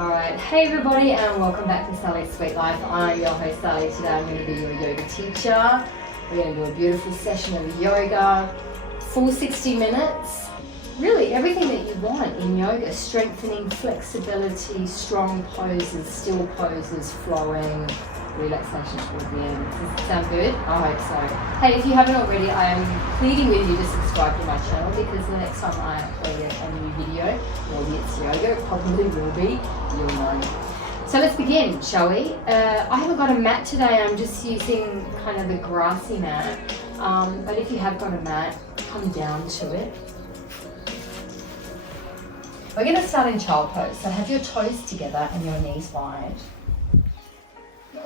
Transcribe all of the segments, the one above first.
Alright, hey everybody and welcome back to Sally's Sweet Life. I'm your host Sally. Today I'm going to be your yoga teacher. We're going to do a beautiful session of yoga, full 60 minutes. Really everything that you want in yoga, strengthening, flexibility, strong poses, still poses, flowing, relaxation towards the end. Does it sound good? I hope so. Hey, if you haven't already, I am pleading with you to subscribe to my channel because the next time I upload a new video, maybe it's yoga, it probably will be, you'll know. So let's begin, shall we? I haven't got a mat today, I'm just using kind of the grassy mat. But if you have got a mat, come down to it. We're going to start in child pose, so have your toes together and your knees wide.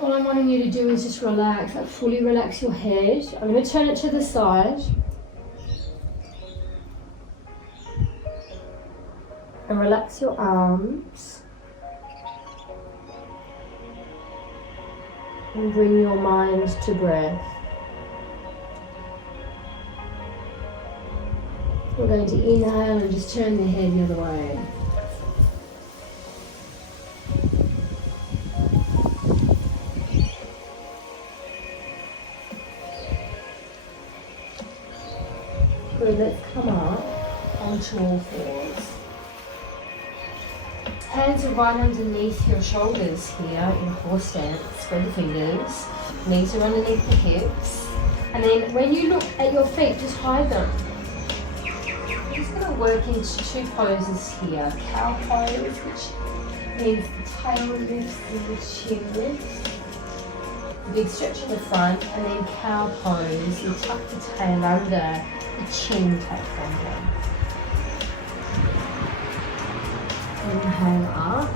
All I'm wanting you to do is just relax, like fully relax your head. I'm going to turn it to the side. And relax your arms. And bring your mind to breath. We're going to inhale and just turn the head the other way. Good, let's come up onto all fours. Hands are right underneath your shoulders here in horse stance. Spread the fingers. Knees are underneath the hips. And then when you look at your feet, just hide them. We're just going to work into two poses here. Cow pose, which means the tail lifts and the chin lifts. Big stretch in the front, and then cow pose. You tuck the tail under, the chin takes under. Inhale up.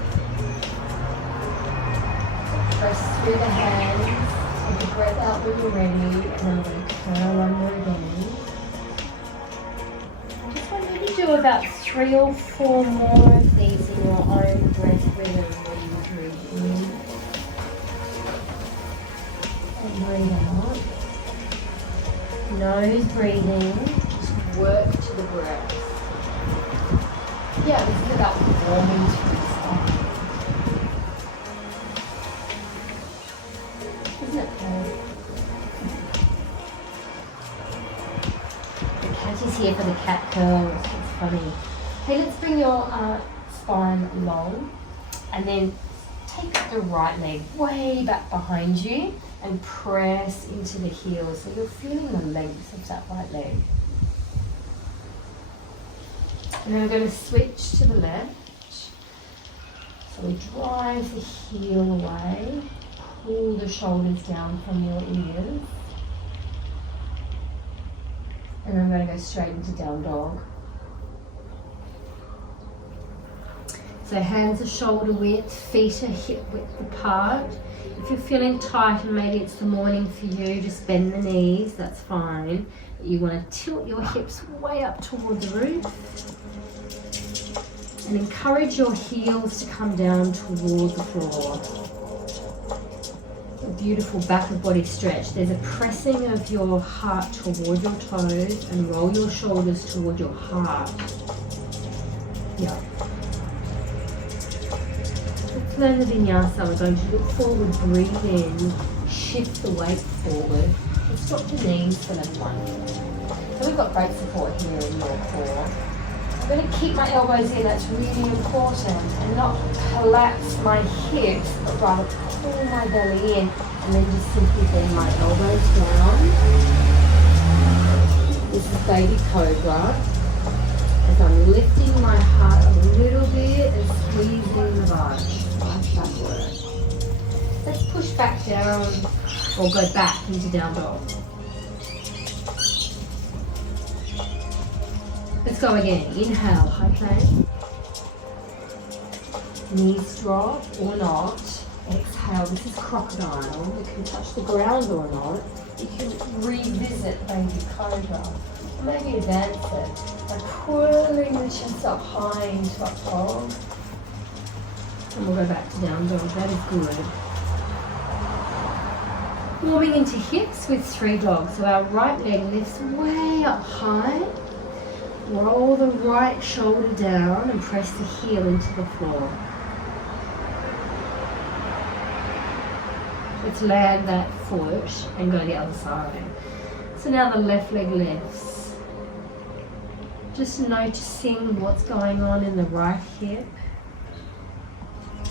Press through the hands. Take a breath out when you're ready, and then we're going to curl under again. I just want you to do about 3 or 4 more of these in your own breath rhythm where you breathe in. And breathe out. Nose breathing, just work to the breath. Yeah, this is about warming to the spine. Isn't it cool? The cat is here for the cat curls. It's funny. Hey, let's bring your spine long and then take the right leg way back behind you and press into the heels so you're feeling the length of that right leg. And then we're going to switch to the left. So we drive the heel away, pull the shoulders down from your ears. And then I'm going to go straight into down dog. So hands are shoulder width, feet are hip width apart. If you're feeling tight and maybe it's the morning for you, just bend the knees, that's fine. You want to tilt your hips way up toward the roof. And encourage your heels to come down toward the floor. A beautiful back of body stretch. There's a pressing of your heart toward your toes and roll your shoulders toward your heart. Yeah. Let's learn the vinyasa. We're going to look forward, breathe in, shift the weight forward, and stop the knees for level 1. So we've got great support here in your core. I'm going to keep my elbows in, that's really important, and not collapse my hips, but rather pull my belly in, and then just simply bend my elbows down. This is baby cobra. As I'm lifting my heart a little bit and squeezing the butt. Like that work. Let's push back down, or go back into down dog. Let's go again. Inhale, high plank. Knees drop or not. Exhale, this is crocodile. You can touch the ground or not. You can revisit baby cobra. Or maybe advance it by curling the chest up high into up dog. And we'll go back to down dog. That is good. Warming into hips with 3 dogs. So our right leg lifts way up high. Roll the right shoulder down and press the heel into the floor. Let's land that foot and go the other side. So now the left leg lifts. Just noticing what's going on in the right hip,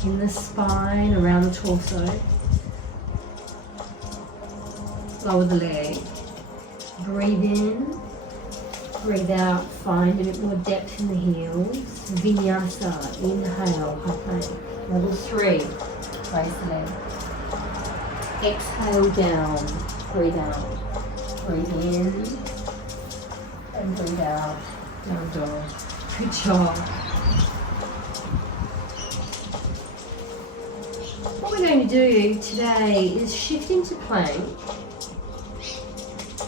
in the spine, around the torso. Lower the leg. Breathe in, breathe out, find a bit more depth in the heels. Vinyasa, inhale, high plank. Level 3, raise the leg. Exhale down, breathe out. Breathe in and breathe out. Down dog. Good job. What we're going to do today is shift into plank.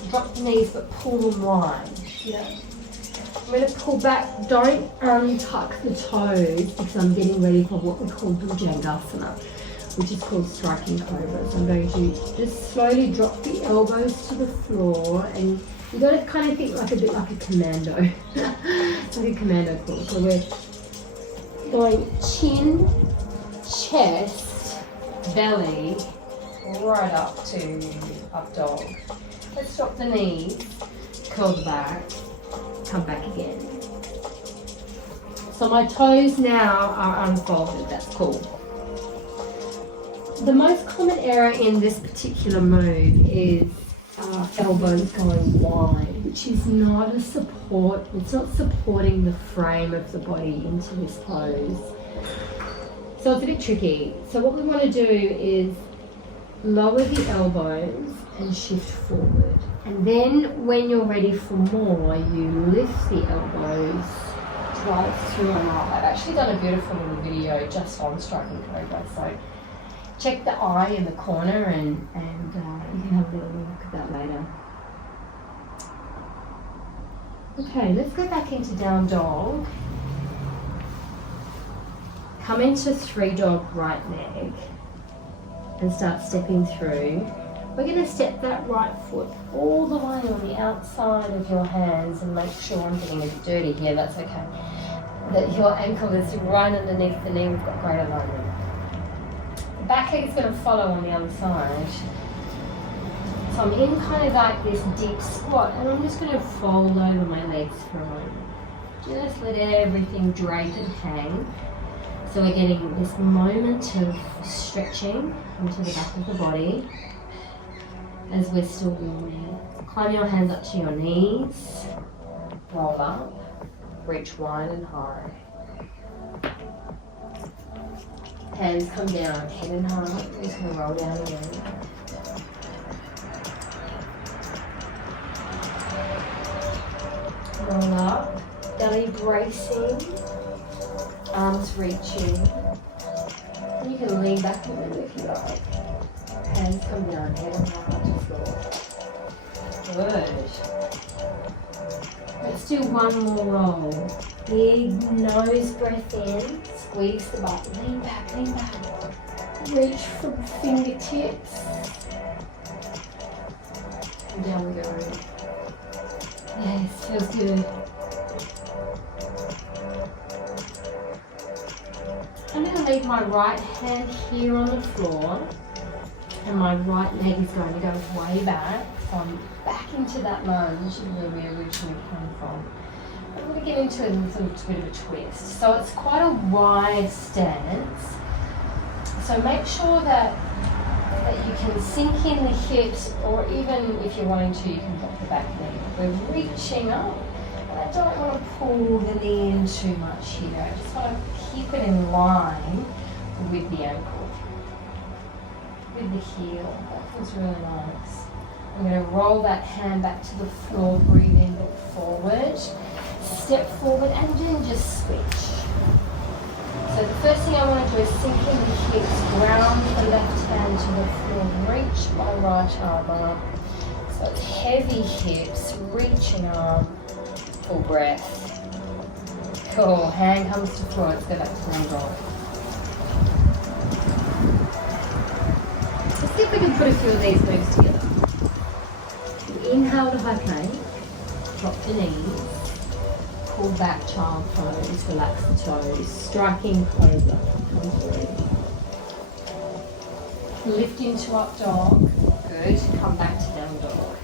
Drop the knees but pull them wide. Yeah. I'm going to pull back. Don't untuck the toes because I'm getting ready for what we call Bhujangasana, which is called striking cobra. So I'm going to just slowly drop the elbows to the floor, and you've got to kind of think like a bit like a commando. It's like a commando pose. So we're going chin, chest, belly, right up to up dog. Let's drop the knees, curl the back, come back again. So my toes now are unfolded, that's cool. The most common error in this particular move is elbows going wide, which is not a support, it's not supporting the frame of the body into this pose. So it's a bit tricky. So what we want to do is lower the elbows and shift forward. And then when you're ready for more, you lift the elbows, drive through and up. I've actually done a beautiful little video just on striking cobra. So check the eye in the corner and you can have a little look at that later. Okay, let's go back into down dog. Come into three dog right leg and start stepping through. We're going to step that right foot all the way on the outside of your hands and make sure I'm getting a bit dirty here, that's okay. That your ankle is right underneath the knee, we've got great alignment. The back leg is going to follow on the other side. So I'm in kind of like this deep squat and I'm just going to fold over my legs for a moment. Just let everything drape and hang. So we're getting this moment of stretching into the back of the body as we're still warming. Climb your hands up to your knees, roll up, reach wide and high. Hands come down, head and heart. We're just going to roll down again. Roll up, belly bracing, arms reaching. You can lean back a little if you like. Hands come down, head and heart to the floor. Good. Let's do one more roll. Big nose breath in, squeeze the butt, lean back, lean back. Reach for the fingertips. And down we go. Yes, feels good. I'm going to leave my right hand here on the floor and my right leg is going to go way back. So I'm back into that lunge where we originally came from. I'm going to get into a little bit of a twist. So it's quite a wide stance. So make sure that you can sink in the hips, or even if you're wanting to, you can drop the back knee. We're reaching up, and I don't want to pull the knee in too much here. I just want to keep it in line with the ankle, with the heel. That feels really nice. I'm going to roll that hand back to the floor, breathe in, look forward, step forward, and then just switch. So the first thing I want to do is sink in the hips, ground the left hand to the floor, reach my right arm up. So it's heavy hips, reaching arm, full breath. Cool, hand comes to floor, let's go back to down dog. Let's see if we can put a few of these moves together. Inhale to high plank, drop the knees. Pull back child pose, relax the toes, striking cobra, come through. lift into up dog. Good. Come back to down dog.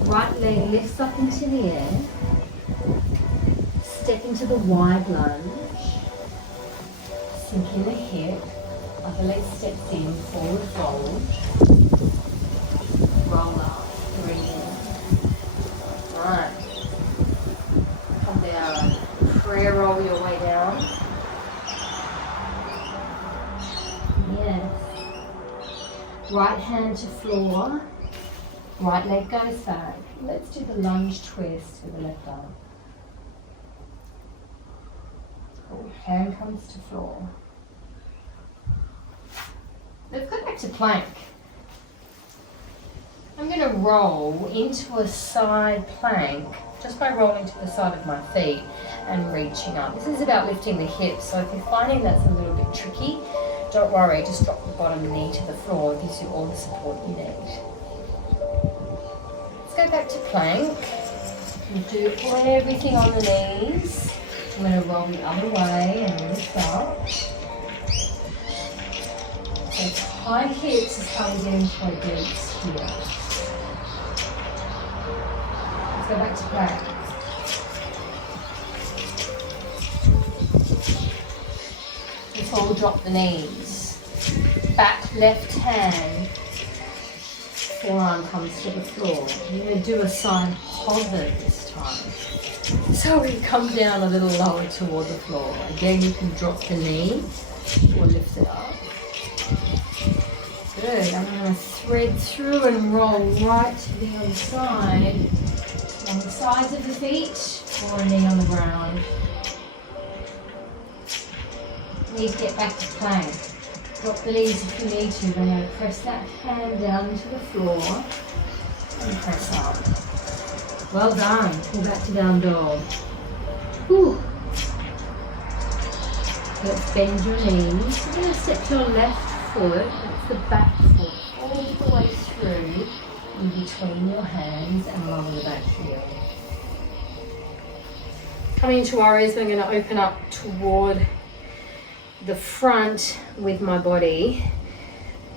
Right leg lifts up into the air. Step into the wide lunge. Sink in the hip. Other leg steps in. Forward fold. Roll up. Breathe. Right. Come down. Prayer roll your way down. Yes. Right hand to floor. Right leg goes back. Let's do the lunge twist with the left arm. Cool. Hand comes to floor. Let's go back to plank. I'm going to roll into a side plank just by rolling to the side of my feet and reaching up. This is about lifting the hips, so if you're finding that's a little bit tricky, don't worry, just drop the bottom knee to the floor. It gives you all the support you need. Let's go back to plank. You do everything on the knees. I'm going to roll the other way and lift up. So high hips is how we get into our glutes here. Let's go back to plank. Let's all drop the knees. Back left hand. Forearm comes to the floor. You're going to do a side hover this time. So we come down a little lower toward the floor. Again, you can drop the knee or lift it up. Good. I'm going to thread through and roll right to the other side. On the sides of the feet or a knee on the ground. Need to get back to plank. Drop the knees if you need to. Then I'm going to press that hand down into the floor and press up. Well done. Pull back to down dog. Whew. Let's bend your knees. You're going to step your left foot, that's the back foot, all the way through in between your hands and along the back heel. Coming into warriors, we're going to open up toward the front with my body.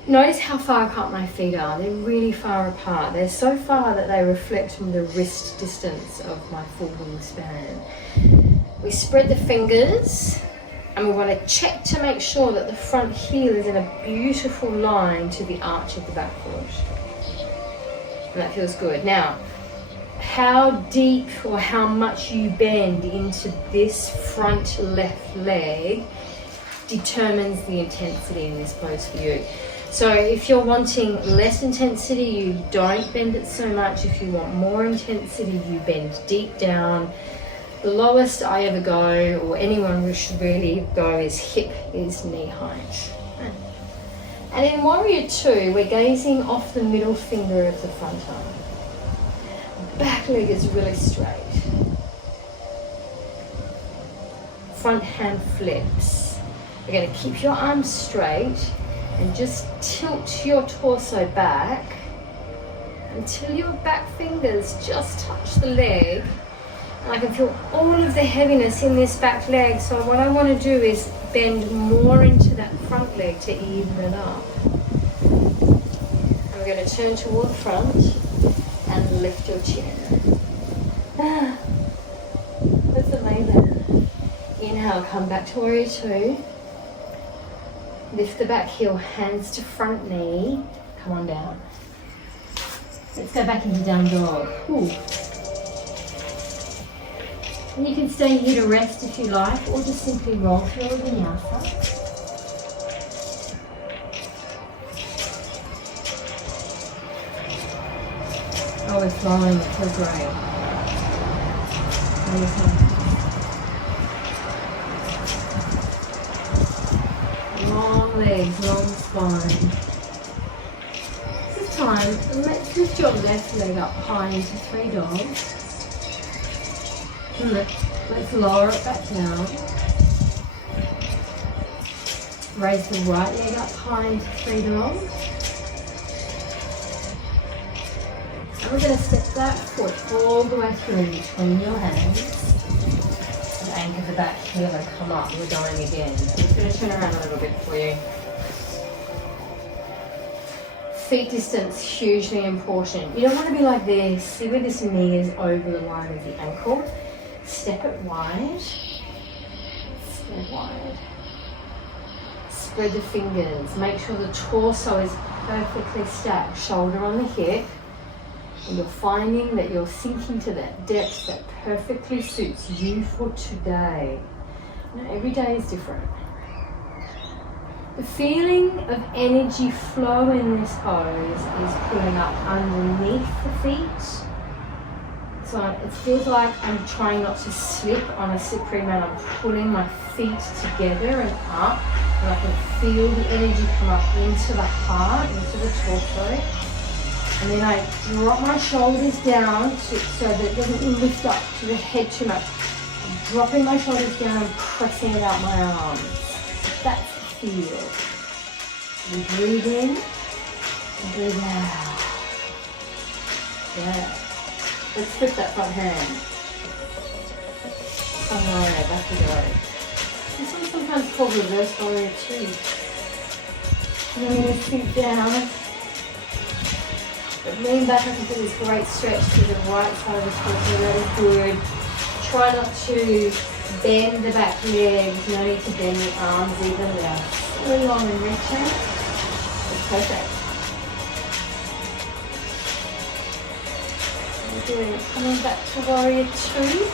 Notice how far apart my feet are. They're really far apart. They're so far that they reflect from the wrist distance of my full wingspan. We spread the fingers and we want to check to make sure that the front heel is in a beautiful line to the arch of the back foot. And that feels good. Now, how deep or how much you bend into this front left leg determines the intensity in this pose for you. So if you're wanting less intensity, you don't bend it so much. If you want more intensity, you bend deep down. The lowest I ever go, or anyone should really go, is hip is knee height. And in Warrior 2, we're gazing off the middle finger of the front arm. Back leg is really straight. Front hand flips. We're going to keep your arms straight and just tilt your torso back until your back fingers just touch the leg. And I can feel all of the heaviness in this back leg. So what I want to do is bend more into that front leg to even it up. And we're going to turn toward the front and lift your chin. That's amazing. Inhale, come back to Warrior 2. Lift the back heel, hands to front knee. Come on down. Let's go back into down dog. Ooh. And you can stay here to rest if you like, or just simply roll through a vinyasa. Oh, we're flowing, it feels great. Long legs, long spine. This time, let's lift your left leg up high into three dogs. And let's lower it back down. Raise the right leg up high into three dogs. And we're going to step that foot all the way through between your hands. And anchor the back heel and come up. We're going again. I'm just going to turn around a little bit for you. feet distance, hugely important. You don't want to be like this. See where this knee is over the line of the ankle. Step it wide. Step wide. Spread the fingers. Make sure the torso is perfectly stacked. Shoulder on the hip. And you're finding that you're sinking to that depth that perfectly suits you for today. Now, every day is different. The feeling of energy flow in this pose is pulling up underneath the feet. So it feels like I'm trying not to slip on a slippery mat. I'm pulling my feet together and up, and I can feel the energy come up into the heart, into the torso. And then I drop my shoulders down so that it doesn't lift up to the head too much. I'm dropping my shoulders down and pressing it out my arms. That's the feel. We breathe in and breathe out. Yeah. Let's flip that front hand. Front warrior, back we go. This one's sometimes called reverse warrior too. And I'm going to sink down. But lean back, I can do this great stretch to the right side of the torso. That is good. Try not to bend the back legs. No need to bend the arms either. They are so long and reaching. It's perfect. Good. Coming back to warrior two.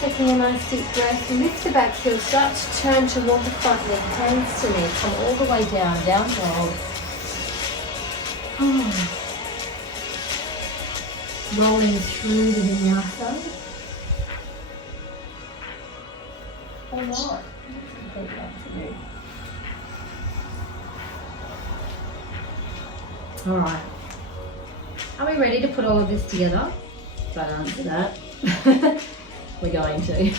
Taking a nice deep breath. Lift the back heel. Start to turn toward the front leg. Hands to knee. Come all the way down. Down dog. Rolling through the vinyasa. Alright. Alright. Are we ready to put all of this together? Don't answer that. We're going to.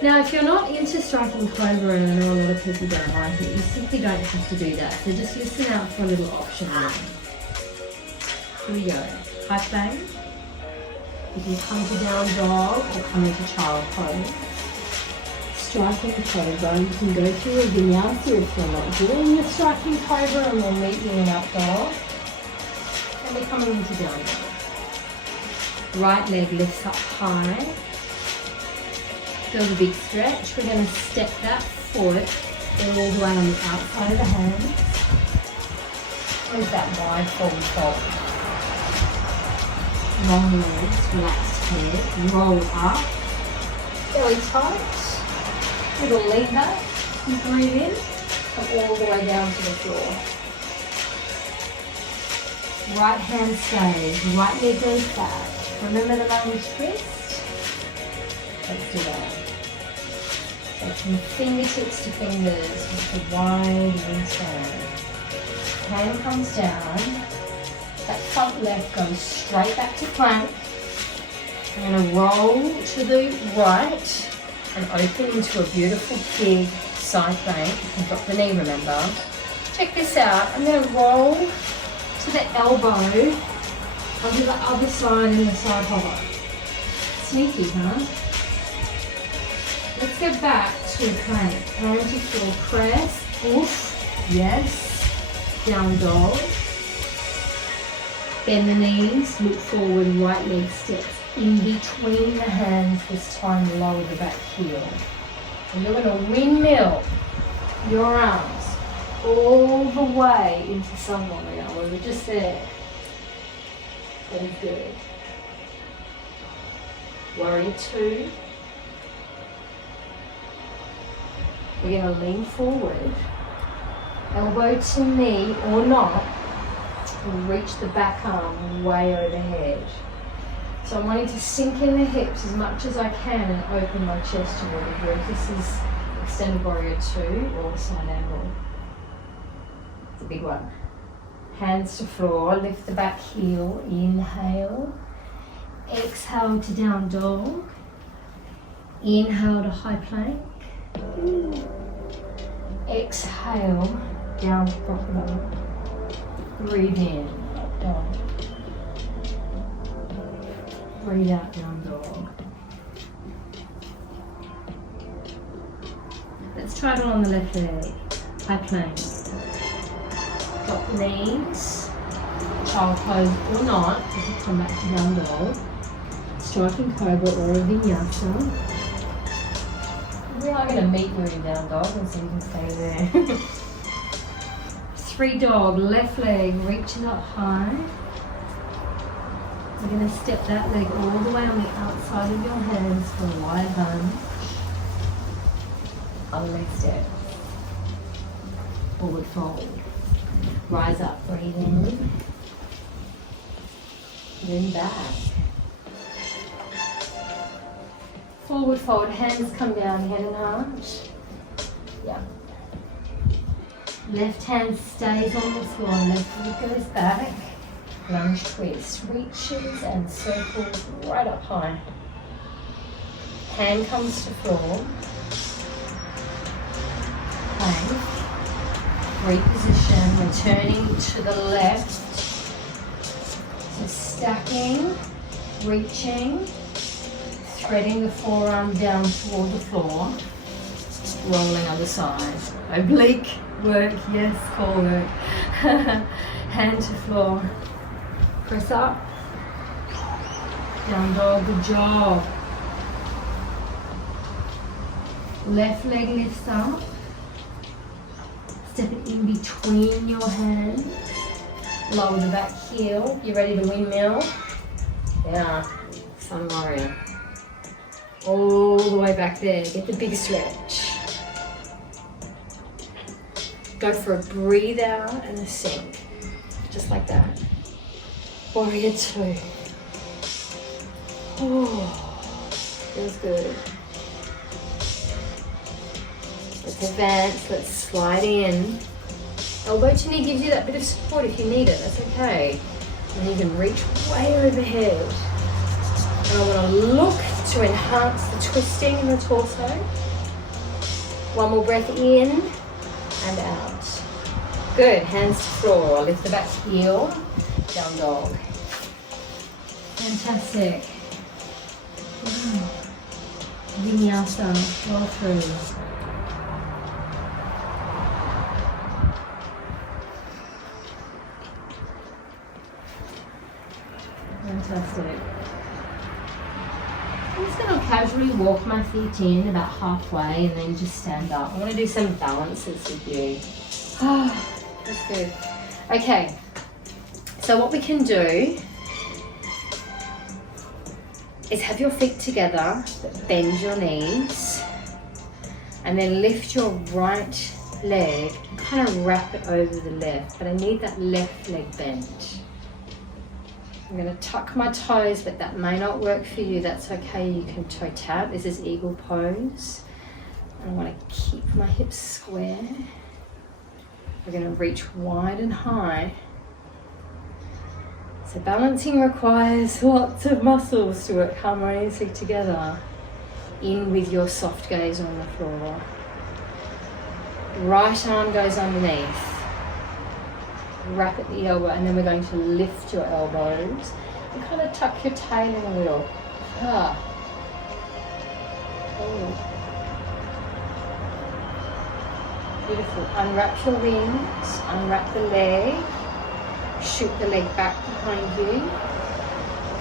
Now, if you're not into striking cobra, and I know a lot of people don't like it, you simply don't have to do that. So just listen out for a little option there. Here we go. High plank. You can come to down dog or come into child pose. Striking cobra. You can go through a vinyasa if you're not doing your striking cobra, and we'll meet you in up dog. And we're coming into down dog. Right leg lifts up high. Feel the big stretch. We're going to step that foot all the way on the outside of the hands. There's that wide forward fold. Long legs, relaxed head, roll up, belly tight, little lean back, and breathe in, come all the way down to the floor. Right hand stays, right leg goes back. Remember the lunge twist? Let's do that. Take from fingertips to fingers with a wide U-turn. Hand comes down. That front leg goes straight back to plank. I'm going to roll to the right and open into a beautiful big side plank. You can drop the knee, remember. Check this out. I'm going to roll to the elbow onto the other side in the side hover. Sneaky, huh? Let's go back to plank. Hand to floor, press, oof, yes, down dog. Bend the knees, look forward, right leg steps in between the hands, this time lower the back heel. And you're going to windmill your arms all the way into sun warrior. We were just there. That is good. Warrior two. We're going to lean forward, elbow to knee or not, and reach the back arm way overhead. So I'm wanting to sink in the hips as much as I can and open my chest toward the roof. This is extended warrior two or side angle. It's a big one. Hands to floor, lift the back heel, inhale. Exhale to down dog. Inhale to high plank. Exhale, down to crocodile. Breathe in, dog. Breathe out, down dog. Let's try it on the left leg. High plank. Drop the knees. Child pose or not. You can come back to down dog. Striking cobra or a vinyasa. We are going to meet you in down dog and so you can stay there. 3 dog, left leg reaching up high. We're going to step that leg all the way on the outside of your hands for a wide lunge. Other leg step. Forward fold. Rise up, breathe in. Then back. Forward fold, hands come down, head and heart. Yeah. Left hand stays on the floor, left foot goes back. Lunge twist, reaches and circles right up high. Hand comes to floor. Plank. Reposition, returning to the left. So stacking, reaching, threading the forearm down toward the floor. Rolling other side. Oblique work, yes, core work. Hand to floor. Press up. Down dog, good job. Left leg lifts up. Step it in between your hands. Lower the back heel. You ready to windmill? Yeah, Sun Warrior. All the way back there. Get the big stretch. Go for a breathe out and a sink. Just like that. Warrior 2. Oh, feels good. Let's advance, let's slide in. Elbow to knee gives you that bit of support if you need it, that's okay. And you can reach way overhead. And I want to look to enhance the twisting in the torso. One more breath in and out. Good, hands to floor. Lift the back heel, down dog. Fantastic. Vinyasa, roll through. Fantastic. I'm just going to casually walk my feet in about halfway and then just stand up. I want to do some balances with you. Oh, that's good. Okay, so what we can do is have your feet together, but bend your knees, and then lift your right leg, kind of wrap it over the left, but I need that left leg bent. I'm going to tuck my toes, but that may not work for you. That's okay, you can toe tap. This is eagle pose. I want to keep my hips square. We're going to reach wide and high. So balancing requires lots of muscles to work harmoniously together. In with your soft gaze on the floor. Right arm goes underneath. Wrap at the elbow, and then we're going to lift your elbows and kind of tuck your tail in a little. Oh. Beautiful. Unwrap your wings, unwrap the leg, shoot the leg back behind you.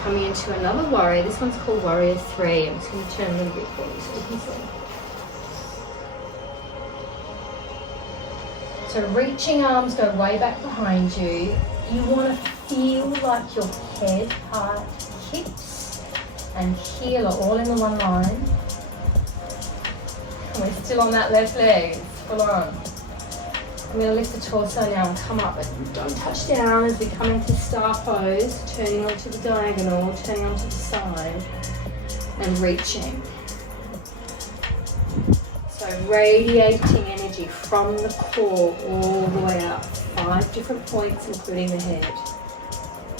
Coming into another warrior. This one's called Warrior 3. I'm just going to turn a little bit for you so you can see. So reaching arms go way back behind you. You want to feel like your head, heart, hips and heel are all in the one line. And we're still on that left leg, full on. I'm going to lift the torso now and come up, but don't touch down as we come into star pose, turning onto the diagonal, turning onto the side and reaching. So radiating energy from the core all the way up. 5 different points, including the head.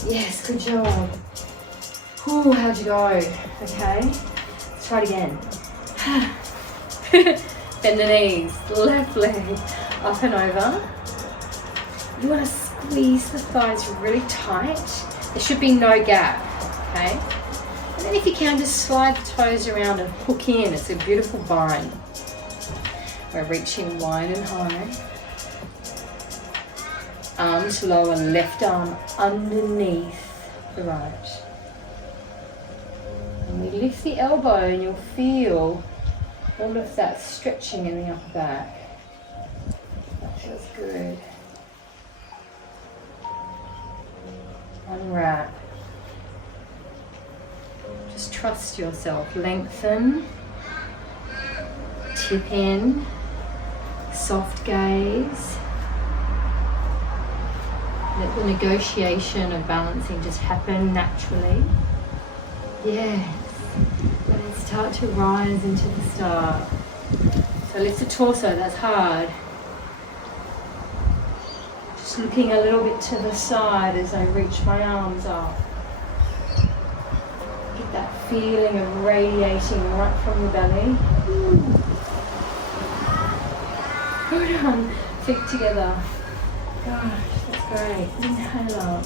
Yes, good job. Ooh, how'd you go? Okay, let's try it again. Bend the knees, left leg up and over. You want to squeeze the thighs really tight. There should be no gap, okay? And then if you can, just slide the toes around and hook in. It's a beautiful bind. We're reaching wide and high. Arms lower, left arm underneath the right. And we lift the elbow and you'll feel all of that stretching in the upper back. That feels good. Unwrap. Just trust yourself. Lengthen. Tip in. Soft gaze. Let the negotiation of balancing just happen naturally. Yes. Let it start to rise into the start. So lift the torso, that's hard. Just looking a little bit to the side as I reach my arms up. Get that feeling of radiating right from the belly. Good on. Feet together. Gosh, that's great. Inhale up.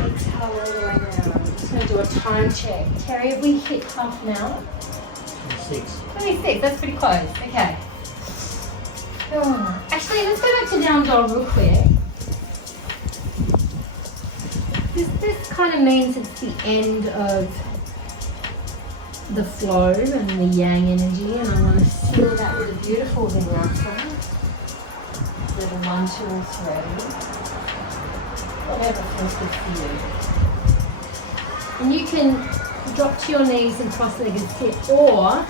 Exhale all the way down. I'm just going to do a time check. Terry, have we hit half an hour? 26. 26, that's pretty close. Okay. Oh. Actually, let's go back to down dog real quick. This kind of means it's the end of the flow and the yang energy, and I want to seal that with a beautiful vinyasa. Level 1, 2, or 3. Whatever feels good for you. And you can drop to your knees and cross-legged sit, or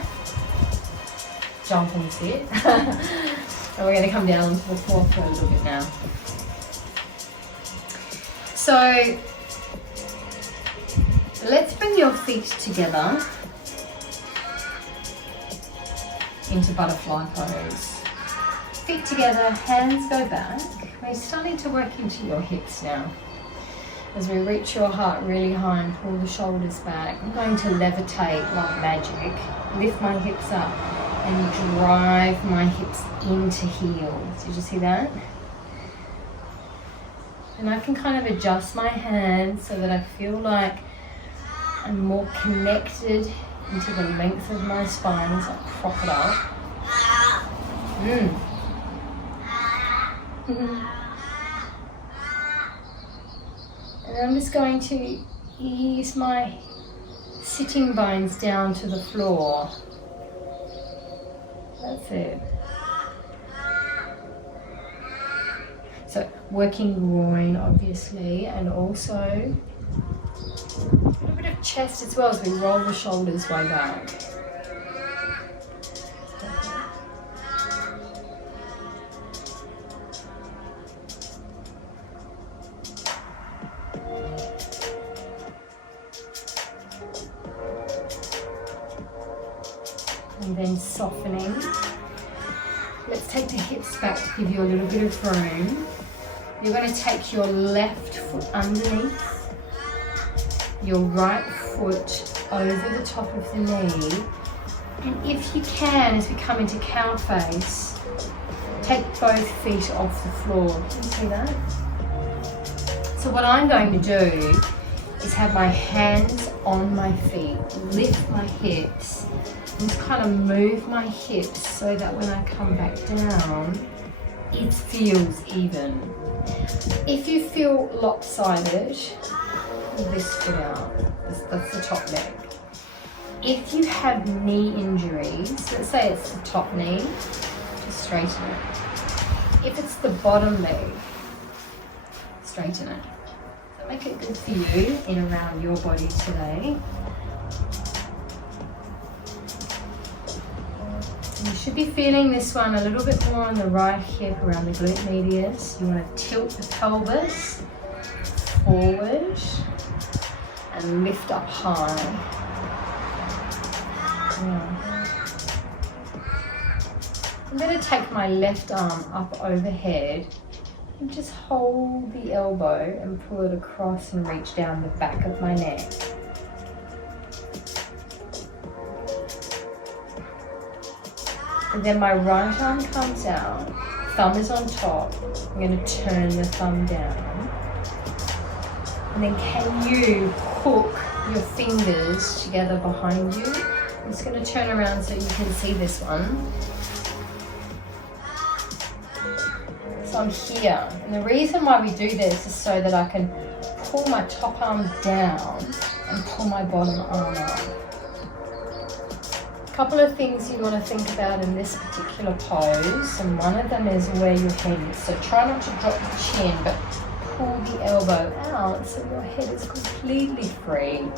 jump and sit. And we're going to come down to the floor for a little bit now. So let's bring your feet together into butterfly pose. Feet together, hands go back. We're starting to work into your hips now. As we reach your heart really high and pull the shoulders back, I'm going to levitate like magic, lift my hips up and drive my hips into heels. Did you see that? And I can kind of adjust my hands so that I feel like I'm more connected into the length of my spine as I prop it up. And I'm just going to ease my sitting bones down to the floor. That's it. So working groin obviously, and also a little bit of chest as well as we roll the shoulders way back. And then softening. Let's take the hips back to give you a little bit of room. You're going to take your left foot underneath, your right foot over the top of the knee, and if you can, as we come into cow face, take both feet off the floor. Can you see that? So what I'm going to do is have my hands on my feet, lift my hips, and just kind of move my hips so that when I come back down, it feels even. If you feel lopsided, this foot out, that's the top leg. If you have knee injuries, let's say it's the top knee, just straighten it. If it's the bottom leg, straighten it. So make it good for you in and around your body today. You should be feeling this one a little bit more on the right hip around the glute medius. You want to tilt the pelvis forward and lift up high. Yeah. I'm going to take my left arm up overhead and just hold the elbow and pull it across and reach down the back of my neck. And then my right arm comes out, thumb is on top. I'm going to turn the thumb down. And then can you hook your fingers together behind you? I'm just going to turn around so you can see this one. So I'm here, and the reason why we do this is so that I can pull my top arm down and pull my bottom arm up. A couple of things you want to think about in this particular pose, and one of them is where your head is. So try not to drop the chin, but pull the elbow out so your head is completely free.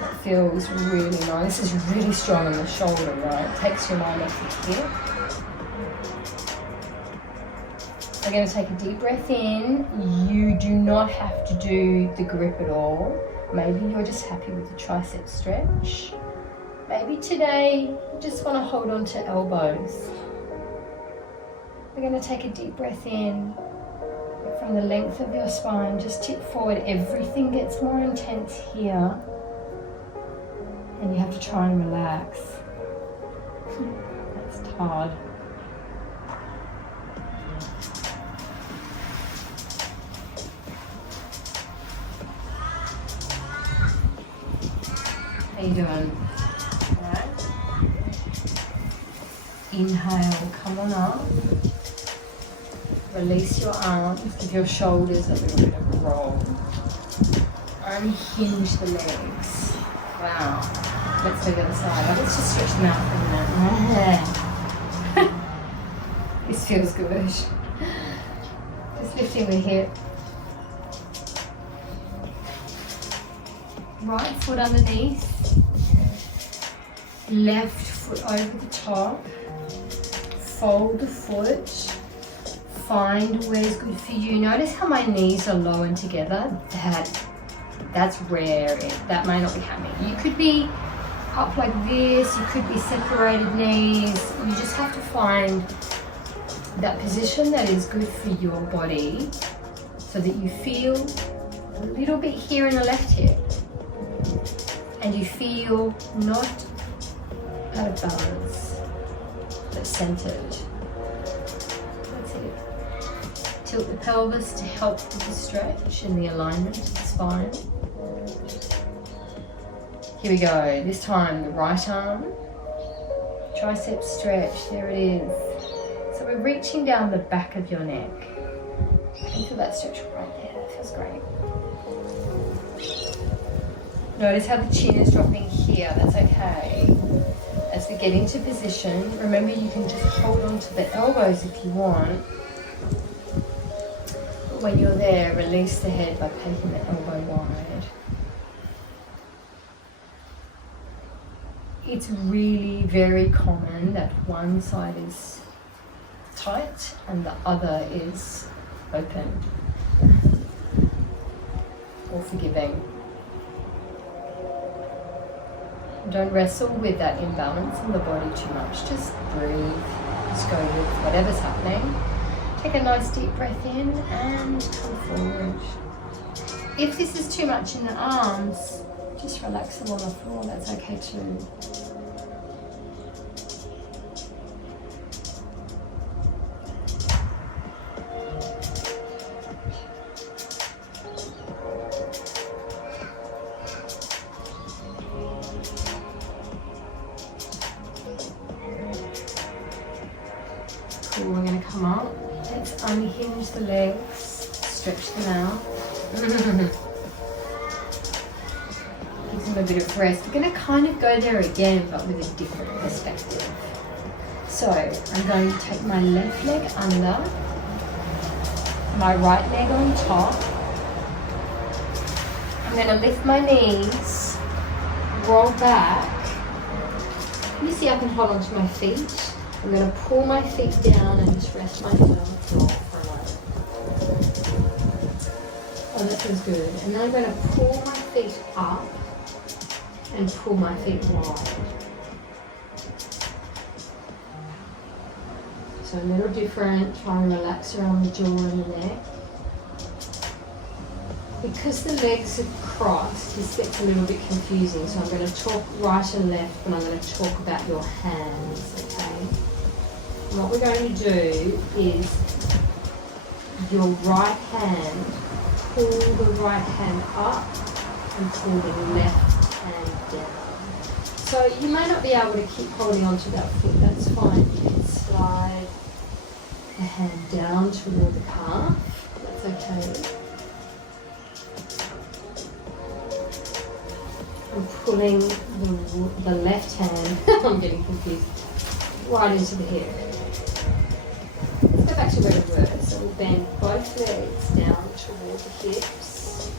That feels really nice. This is really strong in the shoulder, right? It takes your mind off the hip. We're going to take a deep breath in. You do not have to do the grip at all. Maybe you're just happy with the tricep stretch. Maybe today you just want to hold on to elbows. We're going to take a deep breath in. From the length of your spine, just tip forward. Everything gets more intense here. And you have to try and relax. That's hard. How you doing? Alright. Inhale, come on up. Release your arms, give your shoulders a little bit of a roll. Unhinge the legs. Wow. Let's go to the other side. Let's just stretch them out for a minute. This feels good. Just lifting the hip. Right foot underneath. Left foot over the top. Fold the foot. Find where's good for you. Notice how my knees are low and together. That's rare. That may not be happening. You could be up like this. You could be separated knees. You just have to find that position that is good for your body so that you feel a little bit here in the left hip and you feel not out of balance but centered. Tilt the pelvis to help with the stretch and the alignment of the spine. Here we go. This time the right arm. Tricep stretch. There it is. So we're reaching down the back of your neck. You can feel that stretch right there. That feels great. Notice how the chin is dropping here. That's okay. As we get into position, remember you can just hold on to the elbows if you want. When you're there, release the head by taking the elbow wide. It's really very common that one side is tight and the other is open or forgiving. Don't wrestle with that imbalance in the body too much. Just breathe. Just go with whatever's happening. Take a nice deep breath in and come forward. If this is too much in the arms, just relax them on the floor, that's okay too. Cool, we're going to come up. Let's unhinge the legs, stretch them out. Give them a bit of rest. We're going to kind of go there again, but with a different perspective. So I'm going to take my left leg under, my right leg on top. I'm going to lift my knees, roll back. You see I can hold onto my feet. I'm going to pull my feet down and just rest my foot on the floor for a moment. Oh, that feels good. And then I'm going to pull my feet up and pull my feet wide. So a little different. Try and relax around the jaw and the neck. Because the legs are crossed, this gets a little bit confusing. So I'm going to talk right and left, but I'm going to talk about your hands, okay? And what we're going to do is your right hand, pull the right hand up and pull the left hand down. So you may not be able to keep holding on to that foot, that's fine. You can slide the hand down toward the calf. That's okay. I'm pulling the left hand, I'm getting confused, right into the hip. Let's go back to where we were. So we'll bend both legs down toward the hips.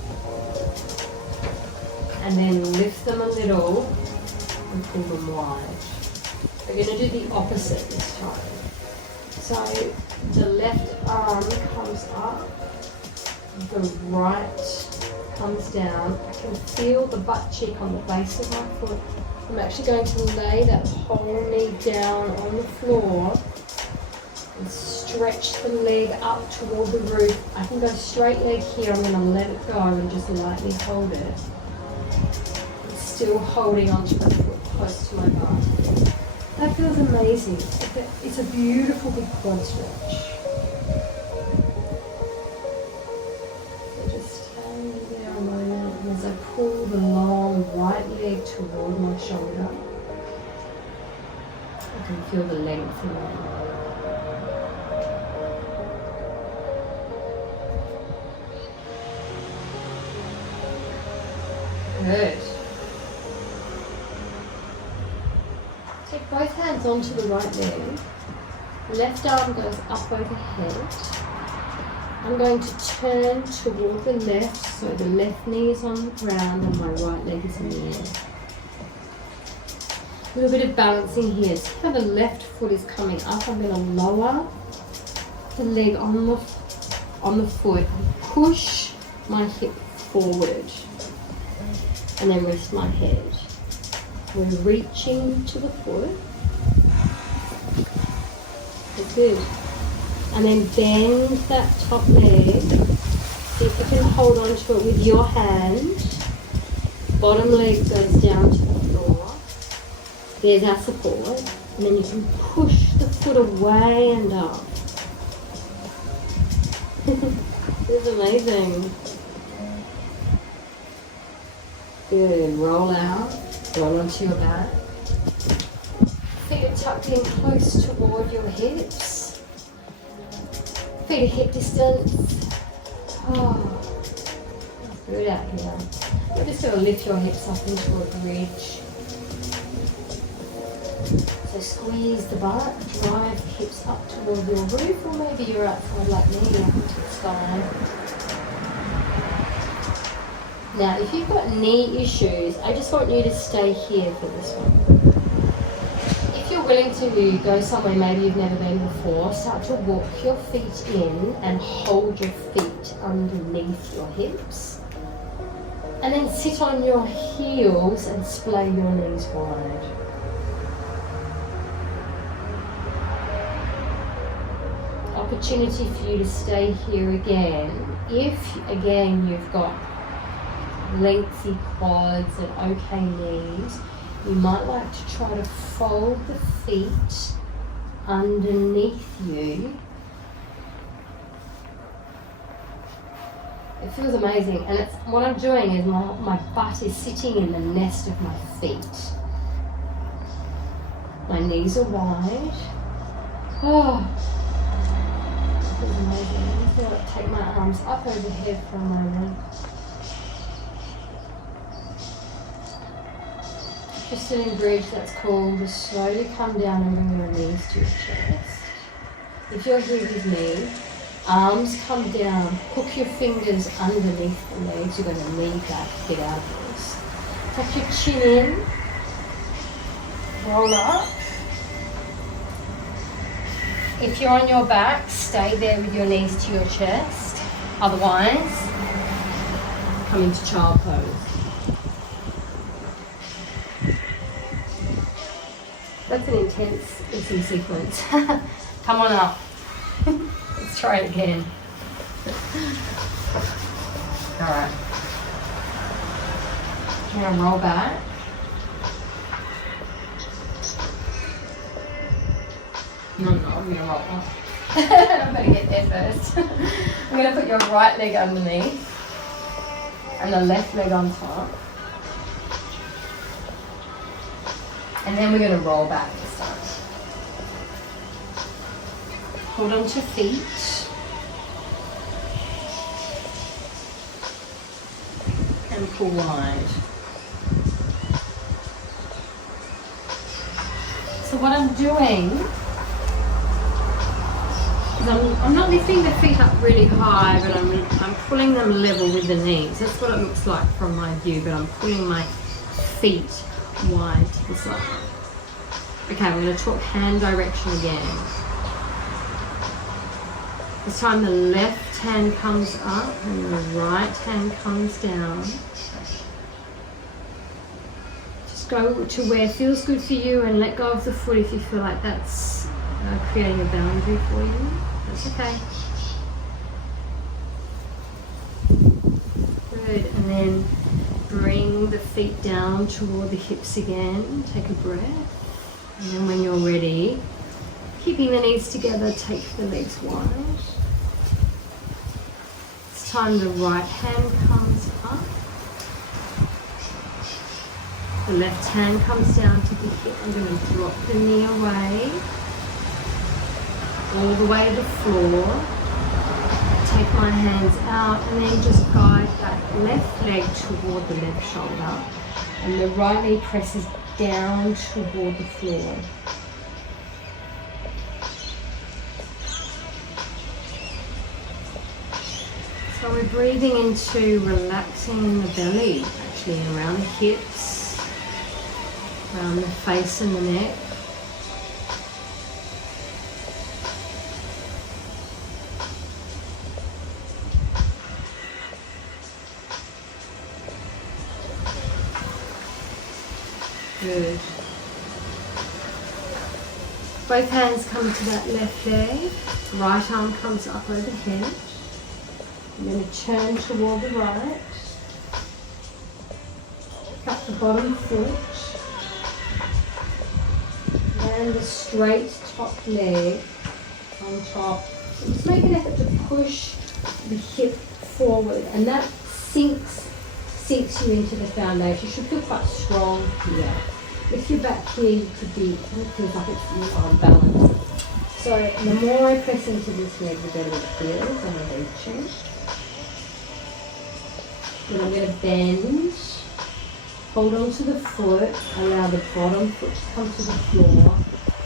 And then lift them a little and pull them wide. We're going to do the opposite this time. So the left arm comes up, the right comes down. I can feel the butt cheek on the base of my foot. I'm actually going to lay that whole knee down on the floor and stretch the leg up toward the roof. I can go straight leg here. I'm going to let it go and just lightly hold it. Still holding onto the foot close to my butt. That feels amazing. It's a beautiful big quad stretch. So just stay there a moment, and as I pull the long right leg toward my shoulder, I can feel the length in my leg. Good. Take both hands onto the right leg. Left arm goes up overhead. I'm going to turn toward the left, so the left knee is on the ground and my right leg is in the air. A little bit of balancing here. So how the left foot is coming up, I'm going to lower the leg on the foot and push my hip forward. And then rest my head. We're reaching to the foot. That's good. And then bend that top leg. See if you can hold on to it with your hand. Bottom leg goes down to the floor. There's our support. And then you can push the foot away and up. This is amazing. Good, roll out, roll onto your back. Feet are tucked in close toward your hips. Feet are hip distance. Oh, good out here. You're just going to lift your hips up into a bridge. So squeeze the butt, drive the hips up toward your roof, or maybe you're outside like me, up into the sky. Now, if you've got knee issues, I just want you to stay here for this one. If you're willing to go somewhere maybe you've never been before, start to walk your feet in and hold your feet underneath your hips. And then sit on your heels and splay your knees wide. Opportunity for you to stay here again. If, again, you've got lengthy quads and okay knees, you might like to try to fold the feet underneath you. It feels amazing, and it's what I'm doing is my butt is sitting in the nest of my feet. My knees are wide. Oh, it feels amazing. I'm just going to take my arms up overhead for a moment. Just sitting bridge, that's cool. Just slowly come down and bring your knees to your chest. If you're here with me, arms come down, hook your fingers underneath the legs. You're going to lean back, get out of this. Tuck your chin in, roll up. If you're on your back, stay there with your knees to your chest. Otherwise, come into child pose. That's an intense listening sequence. Come on up. Let's try it again. Alright. I'm going to roll back. No, I'm going to roll off. I'm going to get there first. I'm going to put your right leg underneath and the left leg on top. And then we're going to roll back this time. Hold on to feet. And pull wide. So what I'm doing is I'm not lifting the feet up really high, but I'm pulling them level with the knees. That's what it looks like from my view, but I'm pulling my feet wide to the side. Okay, I'm going to talk hand direction again. This time the left hand comes up and the right hand comes down. Just go to where feels good for you and let go of the foot if you feel like that's creating a boundary for you. That's okay. Good, and then bring the feet down toward the hips again. Take a breath. And then when you're ready, keeping the knees together, take the legs wide. This time the right hand comes up. The left hand comes down to the hip. I'm going to drop the knee away, all the way to the floor. Take my hands out and then just guide that left leg toward the left shoulder. And the right knee presses down toward the floor. So we're breathing into relaxing in the belly, actually around the hips, around the face and the neck. Good. Both hands come to that left leg. Right arm comes up overhead. I'm going to turn toward the right. Cut the bottom foot. Land the straight top leg on top. So just make an effort to push the hip forward, and that sinks you into the foundation. You should feel quite strong here. If you're back here, you could be, it feels like it's more unbalanced. So the more I press into this leg, the better it feels. I'm reaching. Then I'm going to bend, hold on to the foot, allow the bottom foot to come to the floor.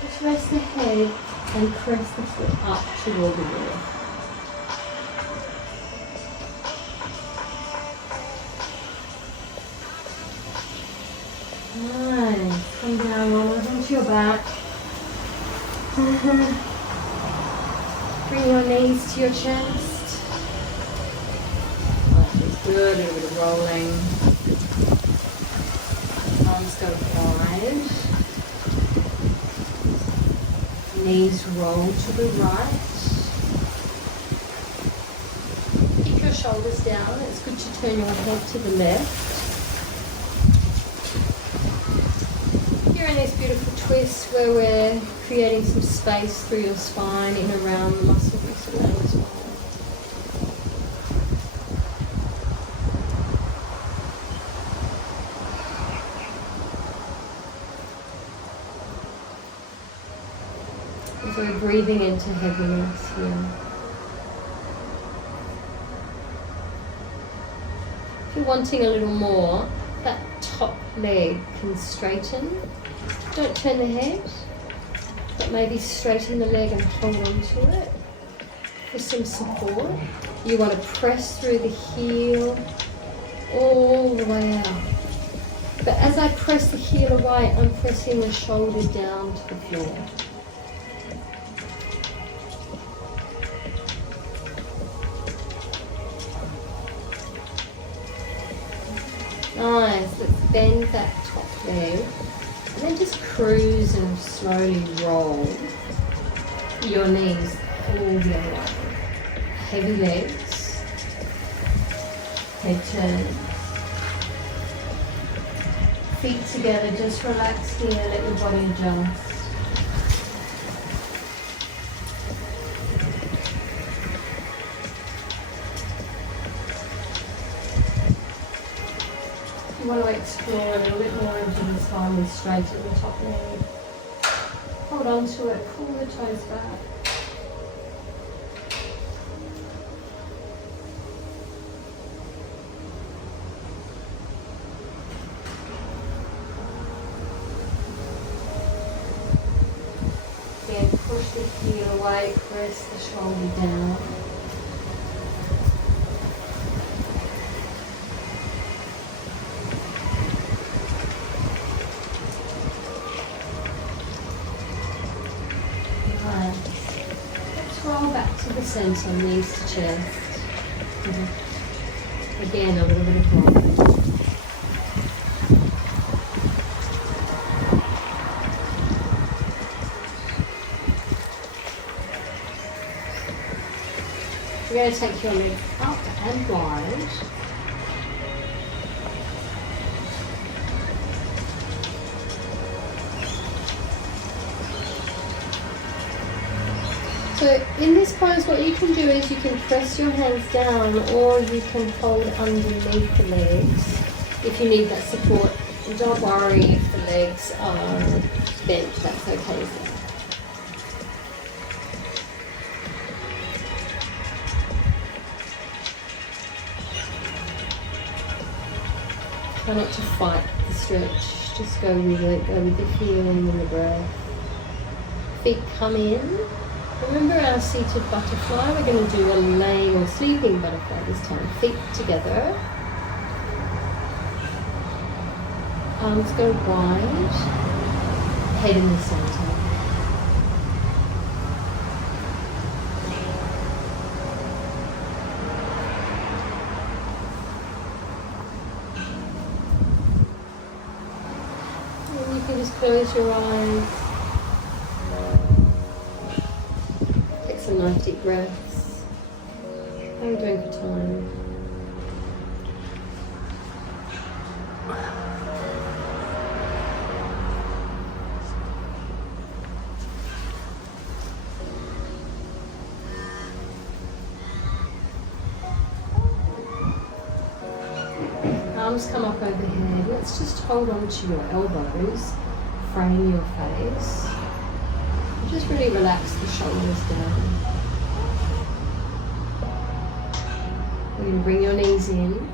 Just rest the head and press the foot up toward the wall. Nice. Come down, roll over onto your back. Bring your knees to your chest. That feels good. A little bit of rolling. Arms go wide. Knees roll to the right. Keep your shoulders down. It's good to turn your head to the left. You're in this beautiful twist where we're creating some space through your spine in and around the muscles that surround the spine. As we're breathing into heaviness here. If you're wanting a little more, that top leg can straighten. Don't turn the head, but maybe straighten the leg and hold on to it for some support. You want to press through the heel all the way out. But as I press the heel away, I'm pressing the shoulder down to the floor. Nice, let's bend that top leg. And then just cruise and slowly roll your knees all the other way. Heavy legs, head turn. Feet together, just relax here, let your body adjust. You want to explore a little bit more into the spine and straighten the top leg. Hold on to it, pull the toes back. push the heel away, press the shoulder down. Nice. Let's roll back to the center, knees to chest. Again, a little bit of roll. You're going to take your legs up and wide. So in this pose, what you can do is you can press your hands down, or you can hold underneath the legs if you need that support. And don't worry if the legs are bent, that's okay as well. Try not to fight the stretch, just go with it, go with the feeling and the breath. Feet come in. Remember our seated butterfly, we're going to do a laying or sleeping butterfly this time. Feet together. Arms go wide. Head in the center. And you can just close your eyes. Some nice deep breaths. How are you doing for time? Arms come up overhead. Let's just hold on to your elbows. Frame your face. Just really relax the shoulders down. You're going to bring your knees in.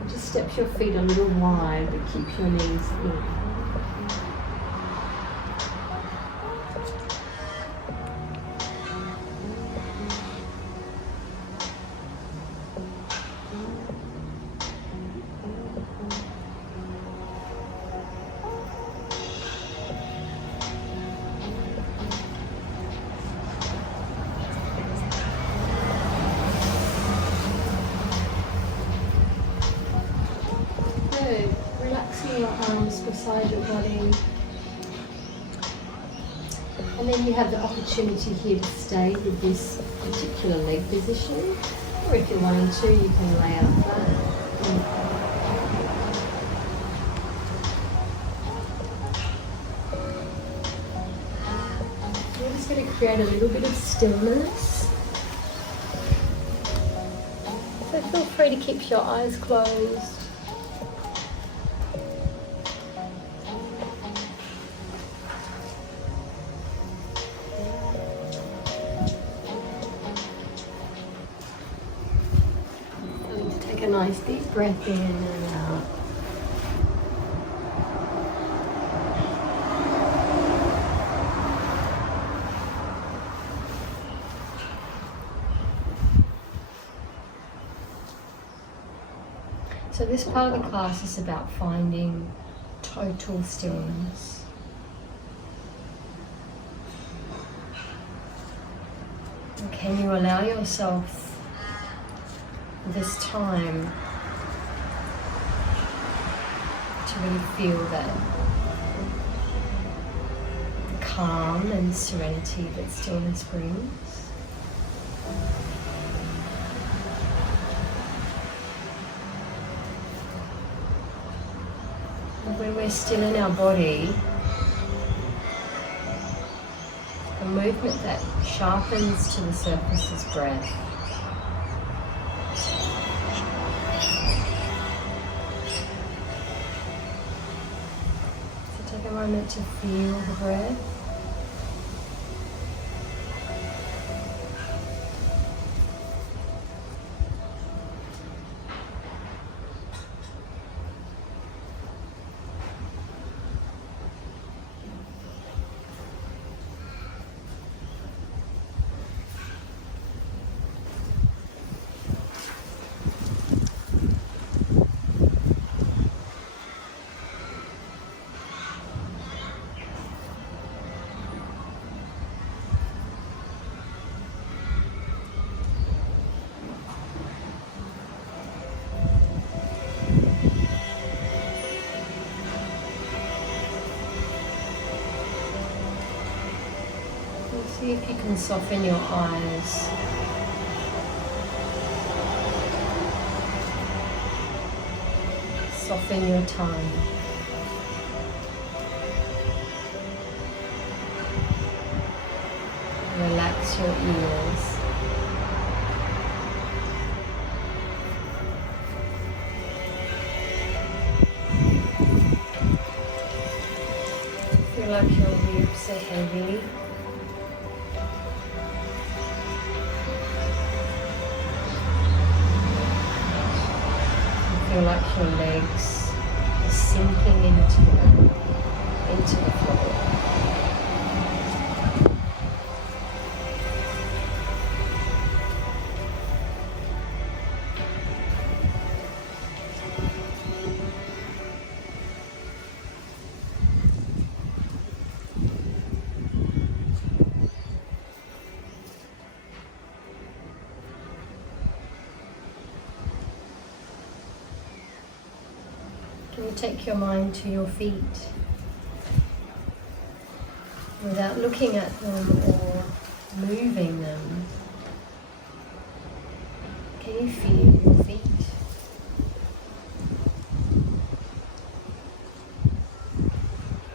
And just step your feet a little wide, but keep your knees in. Relaxing your arms beside your body. And then you have the opportunity here to stay with this particular leg position. Or if you're wanting to, you can lay out flat. We're just going to create a little bit of stillness. So feel free to keep your eyes closed. A nice deep breath in and out. So this part of the class is about finding total stillness. And can you allow yourself this time to really feel that calm and serenity that stillness brings? And when we're still in our body, a movement that sharpens to the surface is breath. Take a moment to feel the breath. See if you can soften your eyes. Soften your tongue. Relax your ears. Feel like your ribs are heavy. Feel like your legs are sinking into the floor. Can you take your mind to your feet without looking at them or moving them? Can you feel your feet?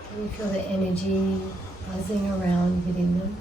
Can you feel the energy buzzing around within them?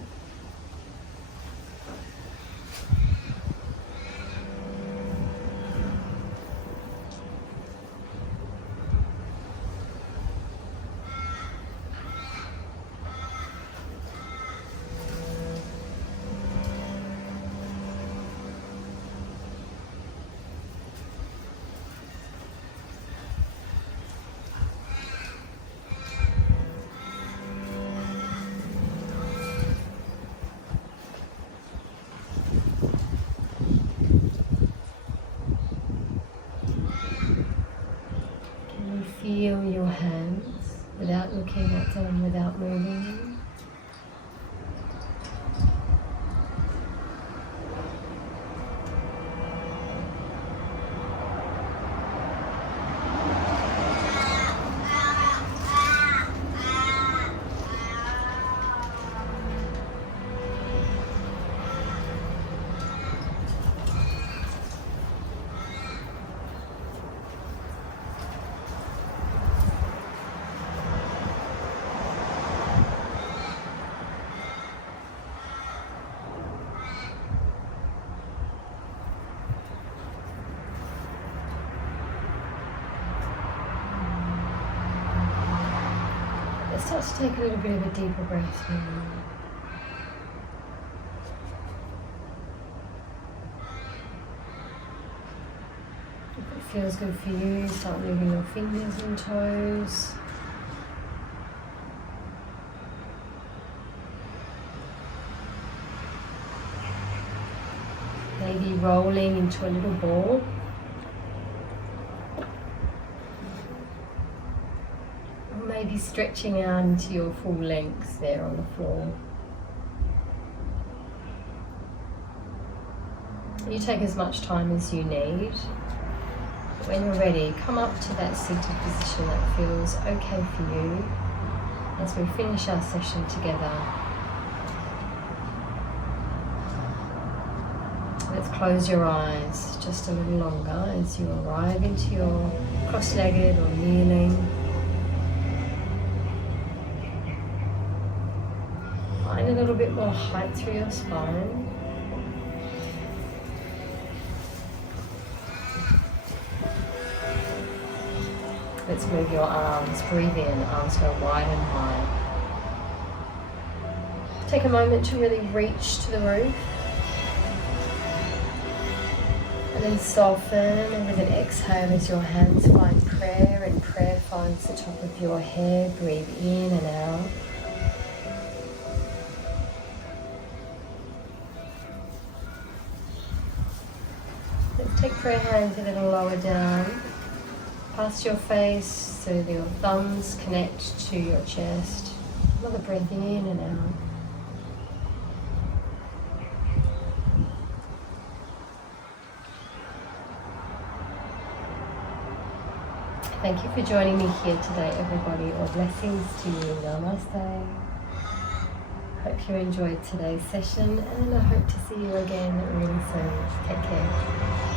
Feel your hands without looking at them, without moving them. Start to take a little bit of a deeper breath now. If it feels good for you, start moving your fingers and toes. Maybe rolling into a little ball. Maybe stretching out into your full length there on the floor. You take as much time as you need. When you're ready, come up to that seated position that feels okay for you as we finish our session together. Let's close your eyes just a little longer as you arrive into your cross-legged or kneeling. Find a little bit more height through your spine. Let's move your arms, breathe in, arms go wide and high. Take a moment to really reach to the roof. And then soften, and with an exhale as your hands find prayer and prayer finds the top of your head, breathe in and out. Take prayer hands a little lower down, past your face so that your thumbs connect to your chest. Another breath in and out. Thank you for joining me here today, everybody. All blessings to you. Namaste. Hope you enjoyed today's session, and I hope to see you again really soon. Take care.